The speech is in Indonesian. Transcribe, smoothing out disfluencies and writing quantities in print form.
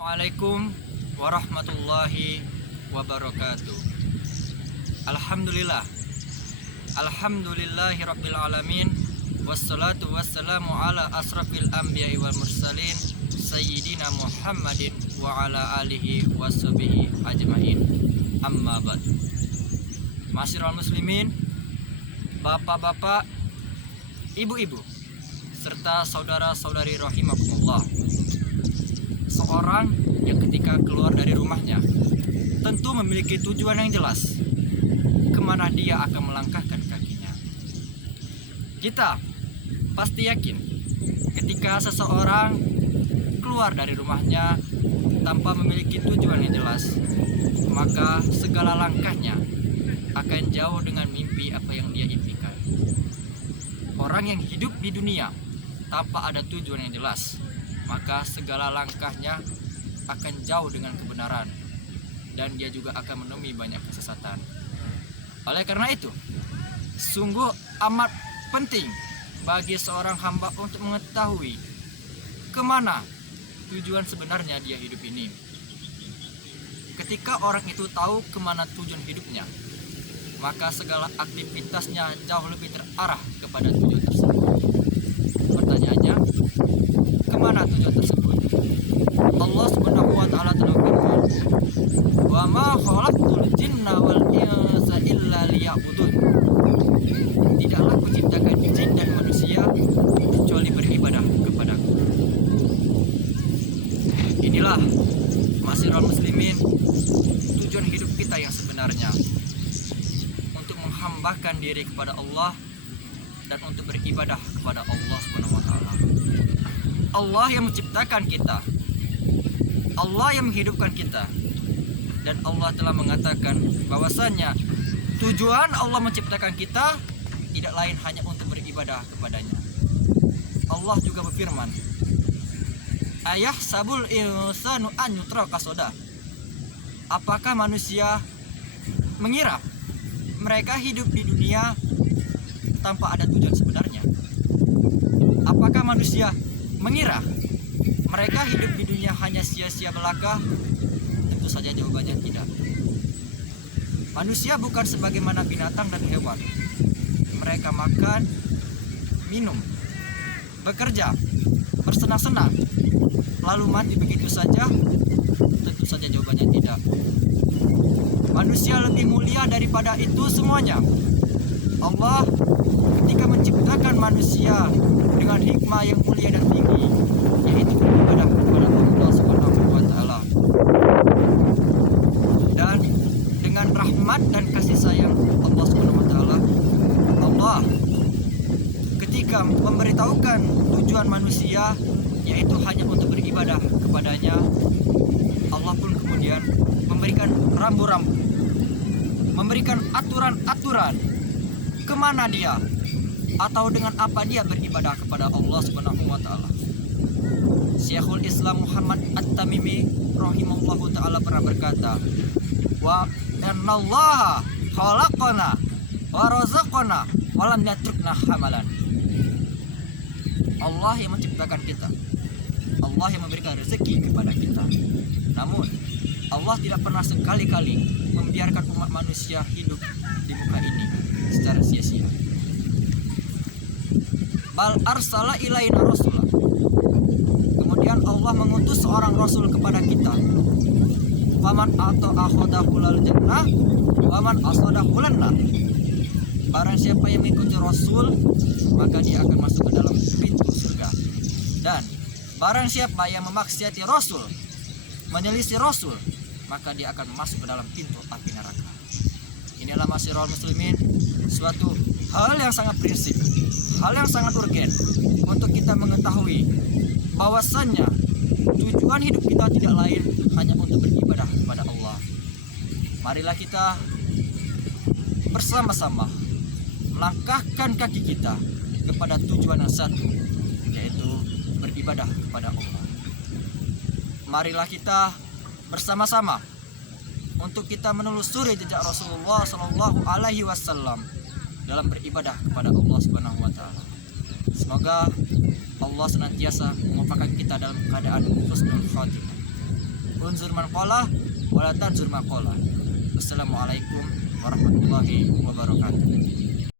Assalamualaikum warahmatullahi wabarakatuh. Alhamdulillah. Alhamdulillahi rabbil alamin. Wassalatu wassalamu ala asrafil anbiya'i wal mursalin Sayyidina Muhammadin wa ala alihi washabihi ajmain. Amma ba'd. Masyiral muslimin, bapak-bapak, ibu-ibu, serta saudara-saudari rahimakumullah. Seorang yang ketika keluar dari rumahnya tentu memiliki tujuan yang jelas kemana dia akan melangkahkan kakinya. Kita pasti yakin ketika seseorang keluar dari rumahnya tanpa memiliki tujuan yang jelas, maka segala langkahnya akan jauh dengan mimpi apa yang dia impikan. Orang yang hidup di dunia tanpa ada tujuan yang jelas, maka segala langkahnya akan jauh dengan kebenaran dan dia juga akan menemui banyak kesesatan. Oleh karena itu, sungguh amat penting bagi seorang hamba untuk mengetahui kemana tujuan sebenarnya dia hidup ini. Ketika orang itu tahu kemana tujuan hidupnya, maka segala aktivitasnya jauh lebih terarah kepada tujuan tersebut. Pertanyaannya, kemana tujuan tersebut? Allah Subhanahu wa taala telah berfirman, "Wa ma khalaqtul jinna wal insa illa liya'budun." Tidaklah kuciptakan jin dan manusia kecuali beribadah kepadaku. Inilah masyiral muslimin, tujuan hidup kita yang sebenarnya, untuk menghambakan diri kepada Allah dan untuk beribadah kepada Allah Subhanahu wa taala. Allah yang menciptakan kita, Allah yang menghidupkan kita, dan Allah telah mengatakan bahwasanya tujuan Allah menciptakan kita tidak lain hanya untuk beribadah kepadanya. Allah juga berfirman, "Ayah sabul insanu an yutraka soda." Apakah manusia mengira mereka hidup di dunia tanpa ada tujuan sebenarnya? Apakah manusia mengira mereka hidup di dunia hanya sia-sia belaka? Tentu saja jawabannya tidak. Manusia bukan sebagaimana binatang dan hewan. Mereka makan, minum, bekerja, bersenang-senang, lalu mati begitu saja? Tentu saja jawabannya tidak. Manusia lebih mulia daripada itu semuanya. Allah ketika menciptakan manusia dengan hikmah yang mulia dan tinggi, yaitu beribadah kepada Allah Subhanahu wa taala. Dan dengan rahmat dan kasih sayang Allah Subhanahu wa taala, Allah ketika memberitahukan tujuan manusia yaitu hanya untuk beribadah kepadanya, Allah pun kemudian memberikan rambu-rambu, memberikan aturan-aturan kemana dia atau dengan apa dia beribadah kepada Allah Subhanahu wa taala. Syekhul Islam Muhammad At-Tamimi rahimahullahu taala pernah berkata, "Wa annallaha khalaqana wa razaqana wa lam yatrukna hamalan." Allah yang menciptakan kita, Allah yang memberikan rezeki kepada kita. Namun Allah tidak pernah sekali-kali membiarkan umat manusia hidup di muka ini secara sia-sia. Bal arsala ilaina rasulah. Kemudian Allah mengutus seorang rasul kepada kita. Faman ata'akhadahulal jannah waman asadahul nar. Barang siapa yang mengikuti rasul, maka dia akan masuk ke dalam pintu surga. Dan barang siapa yang memaksiati rasul, menyelisih rasul, maka dia akan masuk ke dalam pintu api neraka. Inilah masyiral muslimin, suatu hal yang sangat prinsip, hal yang sangat urgen untuk kita mengetahui bahwasannya tujuan hidup kita tidak lain hanya untuk beribadah kepada Allah. Marilah kita bersama-sama melangkahkan kaki kita kepada tujuan yang satu, yaitu beribadah kepada Allah. Marilah kita bersama-sama untuk kita menelusuri jejak Rasulullah Shallallahu Alaihi Wasallam dalam beribadah kepada Allah Subhanahu Wa Taala. Semoga Allah senantiasa memufakkan kita dalam keadaan husnul khatimah. unzur man qala wa la tanzur man qala. Wassalamualaikum warahmatullahi wabarakatuh.